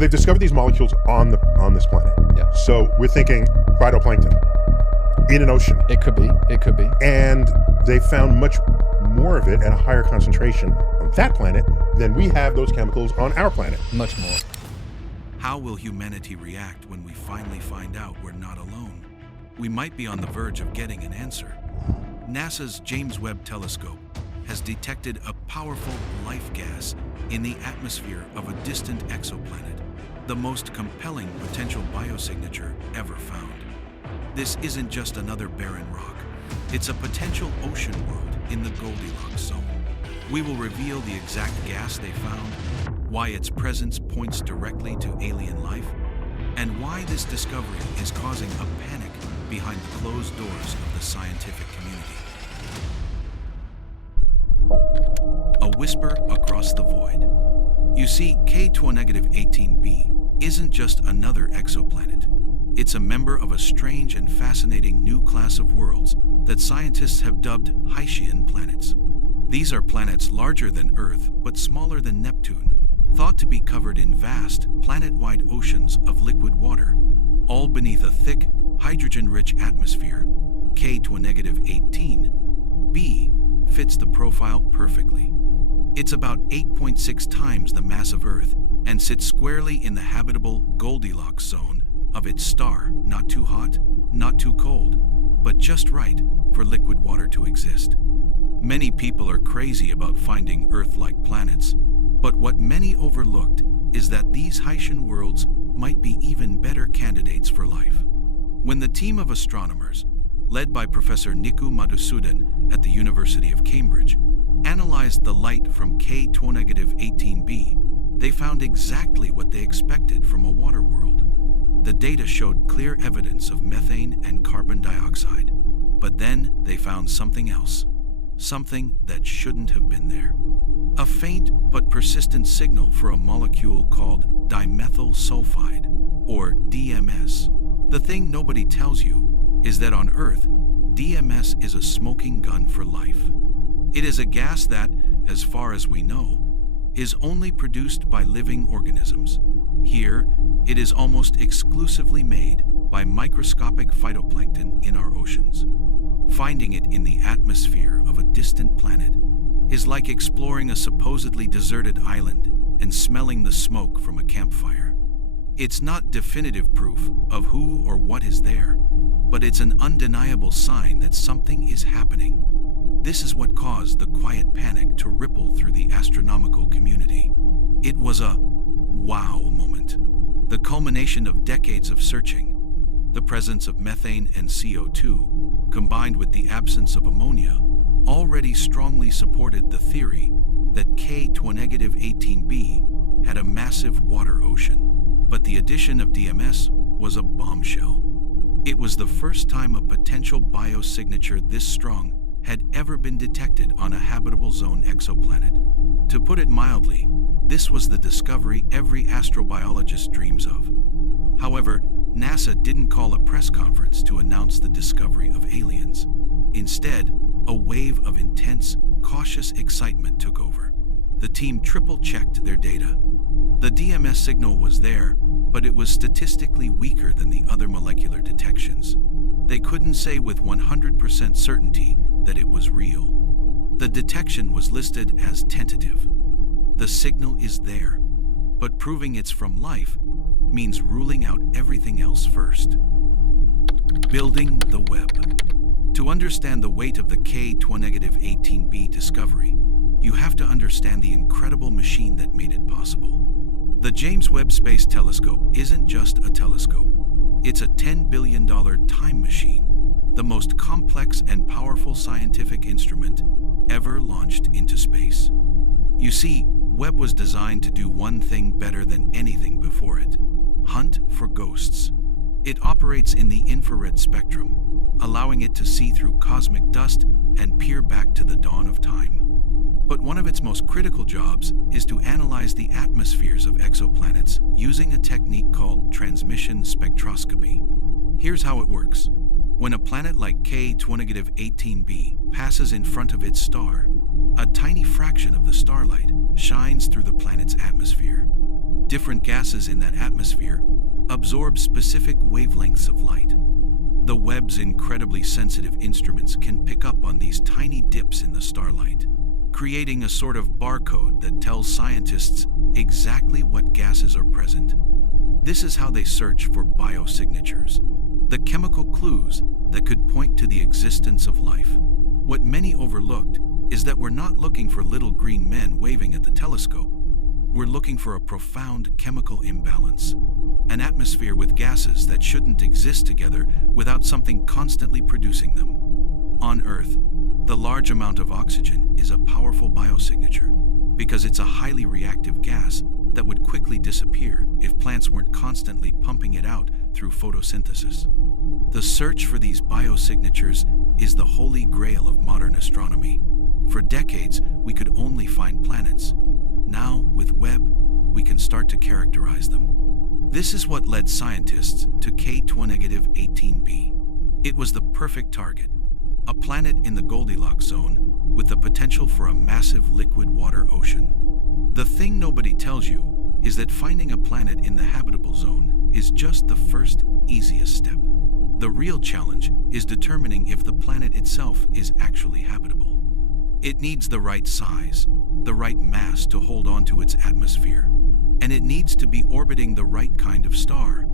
So they've discovered these molecules on this planet. Yeah. So we're thinking phytoplankton in an ocean. It could be. It could be. And they found much more of it at a higher concentration on that planet than we have those chemicals on our planet. Much more. How will humanity react when we finally find out we're not alone? We might be on the verge of getting an answer. NASA's James Webb Telescope has detected a powerful life gas in the atmosphere of a distant exoplanet, the most compelling potential biosignature ever found. This isn't just another barren rock. It's a potential ocean world in the Goldilocks zone. We will reveal the exact gas they found, why its presence points directly to alien life, and why this discovery is causing a panic behind the closed doors of the scientific community. A whisper across the void. You see, K2-18b isn't just another exoplanet. It's a member of a strange and fascinating new class of worlds that scientists have dubbed Haitian planets. These are planets larger than Earth but smaller than Neptune, thought to be covered in vast, planet-wide oceans of liquid water, all beneath a thick, hydrogen-rich atmosphere. K2-18b fits the profile perfectly. It's about 8.6 times the mass of Earth and sits squarely in the habitable Goldilocks zone of its star, not too hot, not too cold, but just right for liquid water to exist. Many people are crazy about finding Earth-like planets, but what many overlooked is that these Haitian worlds might be even better candidates for life. When the team of astronomers, led by Professor Niku Madhusudan at the University of Cambridge, analyzed the light from K2-18b, they found exactly what they expected from a water world. The data showed clear evidence of methane and carbon dioxide, but then they found something else, something that shouldn't have been there. A faint but persistent signal for a molecule called dimethyl sulfide, or DMS. The thing nobody tells you is that on Earth, DMS is a smoking gun for life. It is a gas that, as far as we know, is only produced by living organisms. Here, it is almost exclusively made by microscopic phytoplankton in our oceans. Finding it in the atmosphere of a distant planet is like exploring a supposedly deserted island and smelling the smoke from a campfire. It's not definitive proof of who or what is there, but it's an undeniable sign that something is happening. This is what caused the quiet panic to ripple through the astronomical community. It was a wow moment, the culmination of decades of searching. The presence of methane and CO2, combined with the absence of ammonia, already strongly supported the theory that K2-18b had a massive water ocean. But the addition of DMS was a bombshell. It was the first time a potential biosignature this strong had ever been detected on a habitable zone exoplanet. To put it mildly, this was the discovery every astrobiologist dreams of. However, NASA didn't call a press conference to announce the discovery of aliens. Instead, a wave of intense, cautious excitement took over. The team triple-checked their data. The DMS signal was there, but it was statistically weaker than the other molecular detections. They couldn't say with 100% certainty that it was real. The detection was listed as tentative. The signal is there, but proving it's from life means ruling out everything else first. Building the web. To understand the weight of the K2-18b discovery, you have to understand the incredible machine that made it possible. The James Webb Space Telescope isn't just a telescope. It's a $10 billion time machine, the most complex and powerful scientific instrument ever launched into space. You see, Webb was designed to do one thing better than anything before it: hunt for ghosts. It operates in the infrared spectrum, allowing it to see through cosmic dust and peer back to the dawn of time. But one of its most critical jobs is to analyze the atmospheres of exoplanets using a technique called transmission spectroscopy. Here's how it works. When a planet like K2-18b passes in front of its star, a tiny fraction of the starlight shines through the planet's atmosphere. Different gases in that atmosphere absorb specific wavelengths of light. The Webb's incredibly sensitive instruments can pick up on these tiny dips in the starlight, creating a sort of barcode that tells scientists exactly what gases are present. This is how they search for biosignatures, the chemical clues that could point to the existence of life. What many overlooked is that we're not looking for little green men waving at the telescope. We're looking for a profound chemical imbalance, an atmosphere with gases that shouldn't exist together without something constantly producing them. On Earth, the large amount of oxygen is a powerful biosignature because it's a highly reactive gas that would quickly disappear if plants weren't constantly pumping it out through photosynthesis. The search for these biosignatures is the holy grail of modern astronomy. For decades, we could only find planets. Now, with Webb, we can start to characterize them. This is what led scientists to K2-18b. It was the perfect target, a planet in the Goldilocks zone with the potential for a massive liquid water ocean. The thing nobody tells you is that finding a planet in the habitable zone is just the first, easiest step. The real challenge is determining if the planet itself is actually habitable. It needs the right size, the right mass to hold onto its atmosphere, and it needs to be orbiting the right kind of star.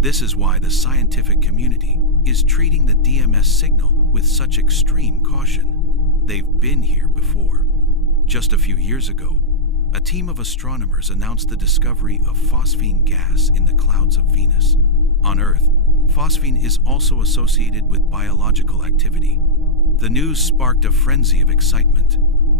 This is why the scientific community is treating the DMS signal with such extreme caution. They've been here before. Just a few years ago, a team of astronomers announced the discovery of phosphine gas in the clouds of Venus. On Earth, phosphine is also associated with biological activity. The news sparked a frenzy of excitement.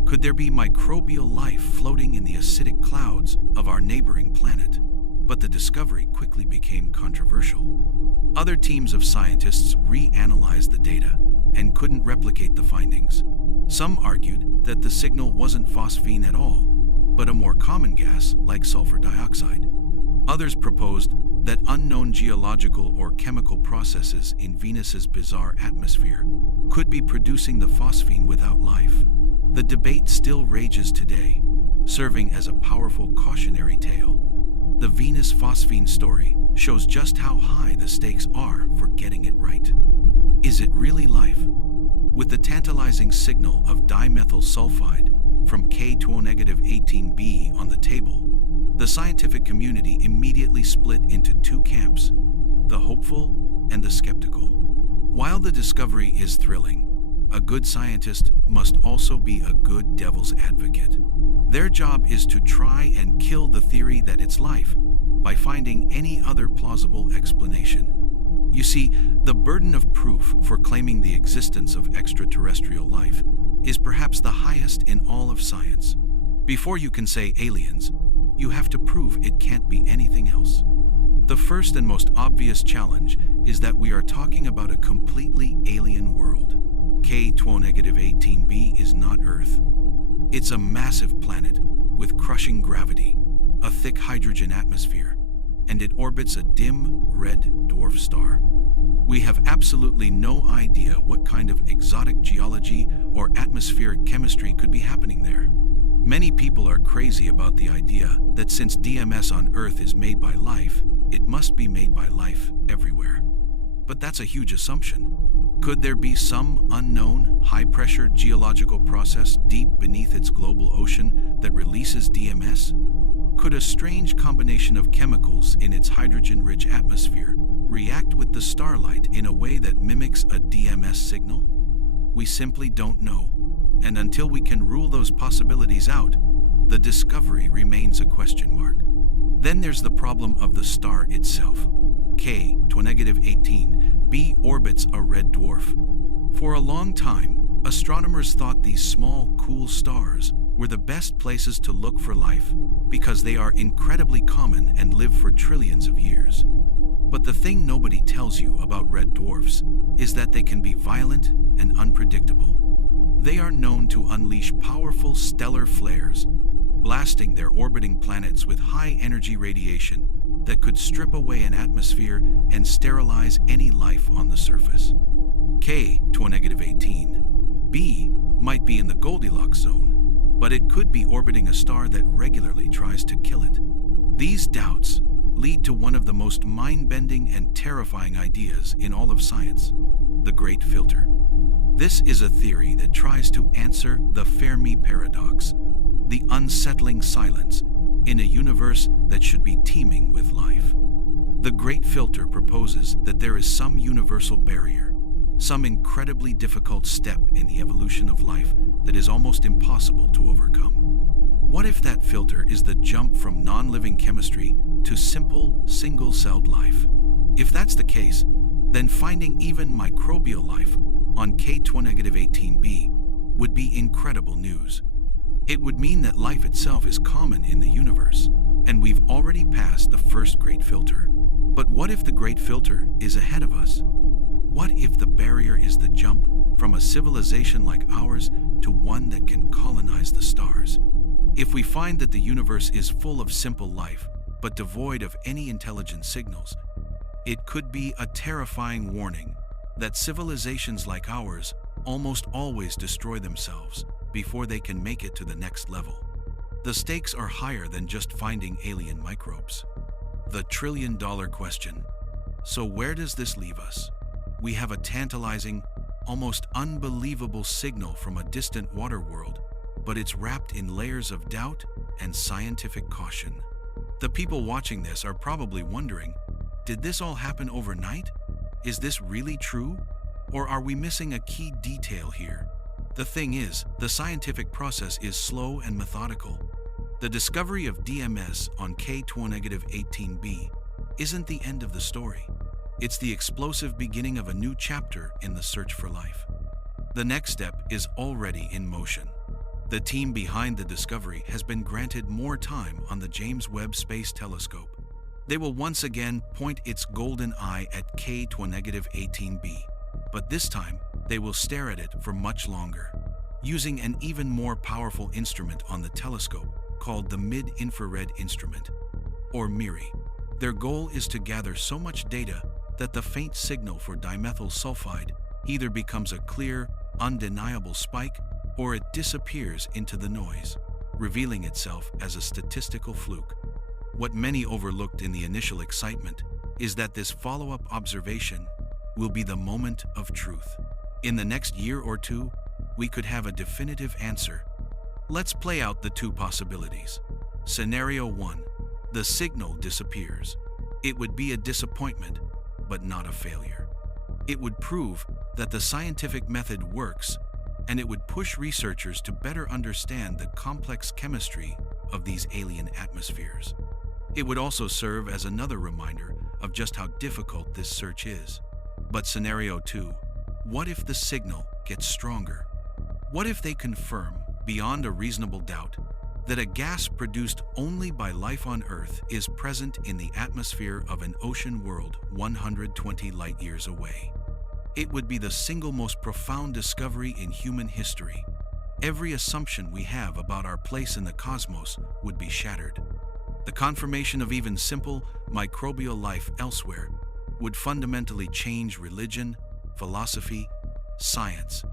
Could there be microbial life floating in the acidic clouds of our neighboring planet? But the discovery quickly became controversial. Other teams of scientists reanalyzed the data and couldn't replicate the findings. Some argued that the signal wasn't phosphine at all, but a more common gas like sulfur dioxide. Others proposed that unknown geological or chemical processes in Venus's bizarre atmosphere could be producing the phosphine without life. The debate still rages today, serving as a powerful cautionary tale. The Venus phosphine story shows just how high the stakes are for getting it right. Is it really life? With the tantalizing signal of dimethyl sulfide from K2-18b on the table, the scientific community immediately split into two camps, the hopeful and the skeptical. While the discovery is thrilling, a good scientist must also be a good devil's advocate. Their job is to try and kill the theory that it's life by finding any other plausible explanation. You see, the burden of proof for claiming the existence of extraterrestrial life is perhaps the highest in all of science. Before you can say aliens, you have to prove it can't be anything else. The first and most obvious challenge is that we are talking about a completely alien world. K2-18b is not Earth. It's a massive planet with crushing gravity, a thick hydrogen atmosphere, and it orbits a dim red dwarf star. We have absolutely no idea what kind of exotic geology or atmospheric chemistry could be happening there. Many people are crazy about the idea that since DMS on Earth is made by life, it must be made by life everywhere. But that's a huge assumption. Could there be some unknown, high-pressure geological process deep beneath its global ocean that releases DMS? Could a strange combination of chemicals in its hydrogen-rich atmosphere react with the starlight in a way that mimics a DMS signal? We simply don't know. And until we can rule those possibilities out, the discovery remains a question mark. Then there's the problem of the star itself. K2-18b orbits a red dwarf. For a long time, astronomers thought these small, cool stars were the best places to look for life because they are incredibly common and live for trillions of years. But the thing nobody tells you about red dwarfs is that they can be violent and unpredictable. They are known to unleash powerful stellar flares, blasting their orbiting planets with high-energy radiation that could strip away an atmosphere and sterilize any life on the surface. K2-18b might be in the Goldilocks zone, but it could be orbiting a star that regularly tries to kill it. These doubts lead to one of the most mind-bending and terrifying ideas in all of science, the Great Filter. This is a theory that tries to answer the Fermi paradox, the unsettling silence in a universe that should be teeming with life. The Great Filter proposes that there is some universal barrier, some incredibly difficult step in the evolution of life that is almost impossible to overcome. What if that filter is the jump from non-living chemistry to simple, single-celled life? If that's the case, then finding even microbial life on K2-18b would be incredible news. It would mean that life itself is common in the universe, and we've already passed the first Great Filter. But what if the Great Filter is ahead of us? What if the barrier is the jump from a civilization like ours to one that can colonize the stars? If we find that the universe is full of simple life, but devoid of any intelligent signals, it could be a terrifying warning that civilizations like ours almost always destroy themselves before they can make it to the next level. The stakes are higher than just finding alien microbes. The trillion-dollar question. So where does this leave us? We have a tantalizing, almost unbelievable signal from a distant water world, but it's wrapped in layers of doubt and scientific caution. The people watching this are probably wondering, did this all happen overnight? Is this really true? Or are we missing a key detail here? The thing is, the scientific process is slow and methodical. The discovery of DMS on K2-18b isn't the end of the story. It's the explosive beginning of a new chapter in the search for life. The next step is already in motion. The team behind the discovery has been granted more time on the James Webb Space Telescope. They will once again point its golden eye at K2-18b, but this time they will stare at it for much longer, using an even more powerful instrument on the telescope called the Mid-Infrared Instrument, or MIRI. Their goal is to gather so much data that the faint signal for dimethyl sulfide either becomes a clear, undeniable spike, or it disappears into the noise, revealing itself as a statistical fluke. What many overlooked in the initial excitement is that this follow-up observation will be the moment of truth. In the next year or two, we could have a definitive answer. Let's play out the two possibilities. Scenario 1. The signal disappears. It would be a disappointment, but not a failure. It would prove that the scientific method works, and it would push researchers to better understand the complex chemistry of these alien atmospheres. It would also serve as another reminder of just how difficult this search is. But scenario 2, what if the signal gets stronger? What if they confirm, beyond a reasonable doubt, that a gas produced only by life on Earth is present in the atmosphere of an ocean world 120 light-years away? It would be the single most profound discovery in human history. Every assumption we have about our place in the cosmos would be shattered. The confirmation of even simple microbial life elsewhere would fundamentally change religion, philosophy, science,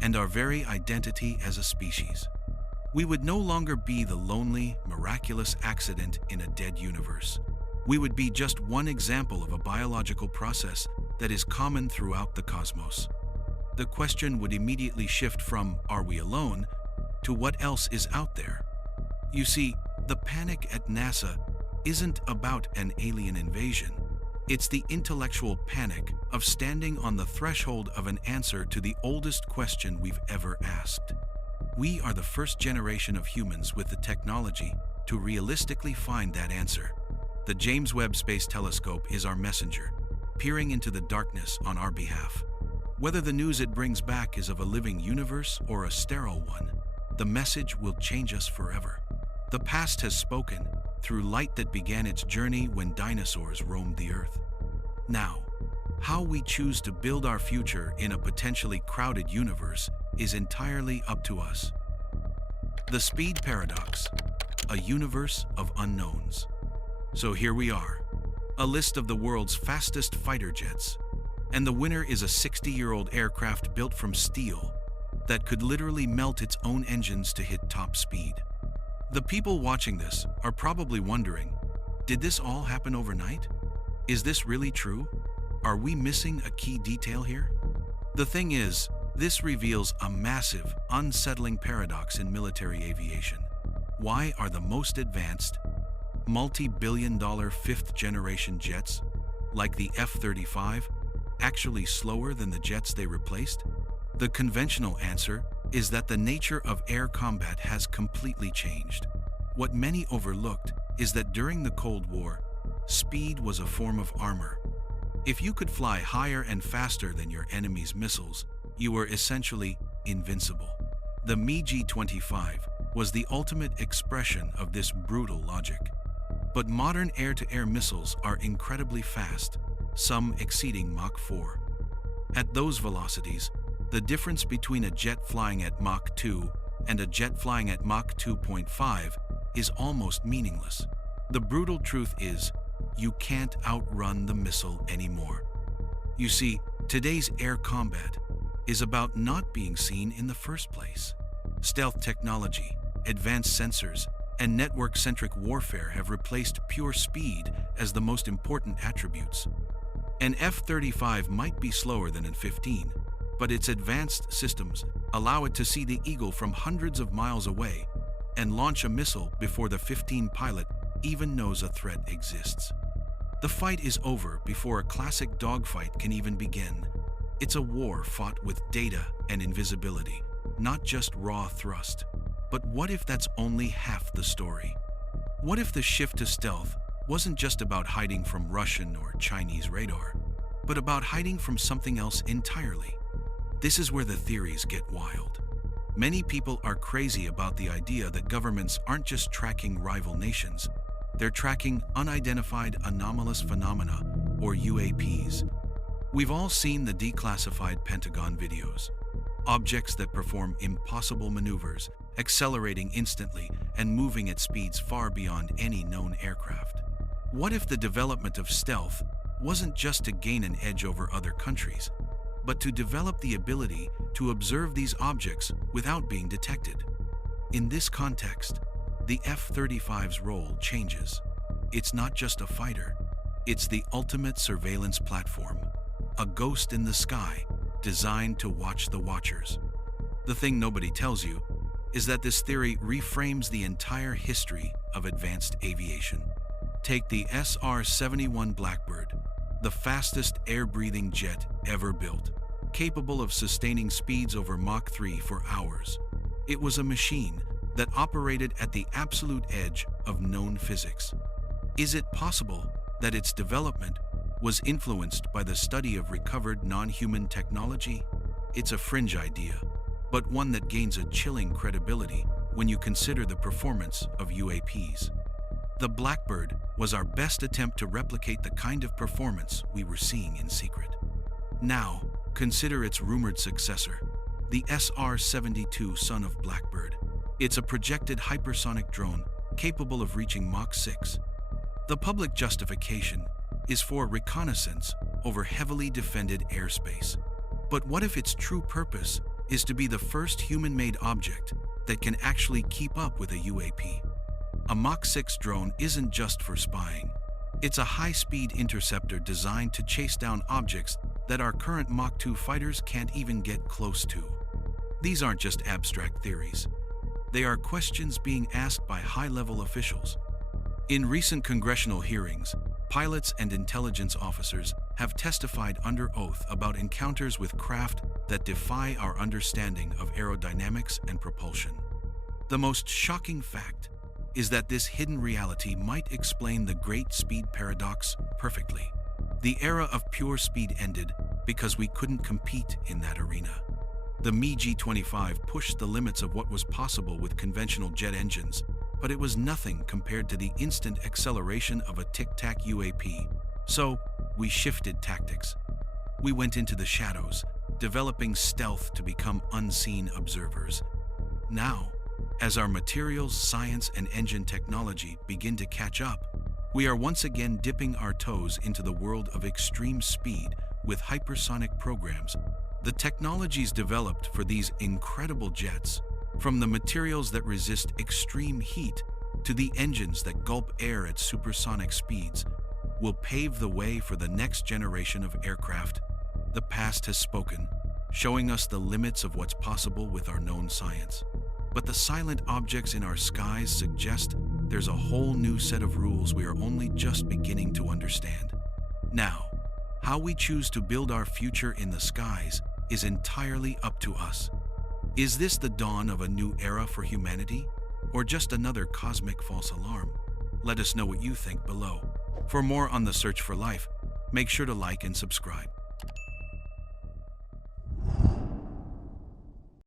and our very identity as a species. We would no longer be the lonely, miraculous accident in a dead universe. We would be just one example of a biological process that is common throughout the cosmos. The question would immediately shift from, are we alone, to what else is out there? You see, the panic at NASA isn't about an alien invasion. It's the intellectual panic of standing on the threshold of an answer to the oldest question we've ever asked. We are the first generation of humans with the technology to realistically find that answer. The James Webb Space Telescope is our messenger, peering into the darkness on our behalf. Whether the news it brings back is of a living universe or a sterile one, the message will change us forever. The past has spoken through light that began its journey when dinosaurs roamed the Earth. Now, how we choose to build our future in a potentially crowded universe is entirely up to us. The speed paradox, a universe of unknowns. So here we are, a list of the world's fastest fighter jets, and the winner is a 60-year-old aircraft built from steel that could literally melt its own engines to hit top speed. The people watching this are probably wondering, Did this all happen overnight? Is this really true? Are we missing a key detail here? The thing is, this reveals a massive, unsettling paradox in military aviation. Why are the most advanced, multi-billion-dollar fifth-generation jets, like the F-35, actually slower than the jets they replaced? The conventional answer is that the nature of air combat has completely changed. What many overlooked is that during the Cold War, speed was a form of armor. If you could fly higher and faster than your enemy's missiles, you were essentially invincible. The MiG-25 was the ultimate expression of this brutal logic. But modern air-to-air missiles are incredibly fast, some exceeding Mach 4. At those velocities, the difference between a jet flying at Mach 2 and a jet flying at Mach 2.5 is almost meaningless. The brutal truth is, you can't outrun the missile anymore. You see, today's air combat is about not being seen in the first place. Stealth technology, advanced sensors, and network-centric warfare have replaced pure speed as the most important attributes. An F-35 might be slower than an F-15, but its advanced systems allow it to see the eagle from hundreds of miles away and launch a missile before the F-15 pilot even knows a threat exists. The fight is over before a classic dogfight can even begin. It's a war fought with data and invisibility, not just raw thrust. But what if that's only half the story? What if the shift to stealth wasn't just about hiding from Russian or Chinese radar, but about hiding from something else entirely? This is where the theories get wild. Many people are crazy about the idea that governments aren't just tracking rival nations, they're tracking unidentified anomalous phenomena, or UAPs. We've all seen the declassified Pentagon videos. Objects that perform impossible maneuvers, accelerating instantly and moving at speeds far beyond any known aircraft. What if the development of stealth wasn't just to gain an edge over other countries, but to develop the ability to observe these objects without being detected? In this context, the F-35's role changes. It's not just a fighter, it's the ultimate surveillance platform, a ghost in the sky designed to watch the watchers. The thing nobody tells you is that this theory reframes the entire history of advanced aviation. Take the SR-71 Blackbird, the fastest air-breathing jet ever built, capable of sustaining speeds over Mach 3 for hours. It was a machine that operated at the absolute edge of known physics. Is it possible that its development was influenced by the study of recovered non-human technology? It's a fringe idea, but one that gains a chilling credibility when you consider the performance of UAPs. The Blackbird was our best attempt to replicate the kind of performance we were seeing in secret. Now, consider its rumored successor, the SR-72 son of Blackbird. It's a projected hypersonic drone capable of reaching Mach 6. The public justification is for reconnaissance over heavily defended airspace. But what if its true purpose is to be the first human-made object that can actually keep up with a UAP? A Mach 6 drone isn't just for spying. It's a high-speed interceptor designed to chase down objects that our current Mach 2 fighters can't even get close to. These aren't just abstract theories. They are questions being asked by high-level officials. In recent congressional hearings, pilots and intelligence officers have testified under oath about encounters with craft that defy our understanding of aerodynamics and propulsion. The most shocking fact is that this hidden reality might explain the great speed paradox perfectly. The era of pure speed ended because we couldn't compete in that arena. The MiG-25 pushed the limits of what was possible with conventional jet engines, but it was nothing compared to the instant acceleration of a tic-tac UAP. So, we shifted tactics. We went into the shadows, developing stealth to become unseen observers. Now, as our materials, science, and engine technology begin to catch up, we are once again dipping our toes into the world of extreme speed with hypersonic programs. The technologies developed for these incredible jets, from the materials that resist extreme heat to the engines that gulp air at supersonic speeds, will pave the way for the next generation of aircraft. The past has spoken, showing us the limits of what's possible with our known science. But the silent objects in our skies suggest there's a whole new set of rules we are only just beginning to understand. Now, how we choose to build our future in the skies is entirely up to us. Is this the dawn of a new era for humanity, or just another cosmic false alarm? Let us know what you think below. For more on the search for life, make sure to like and subscribe.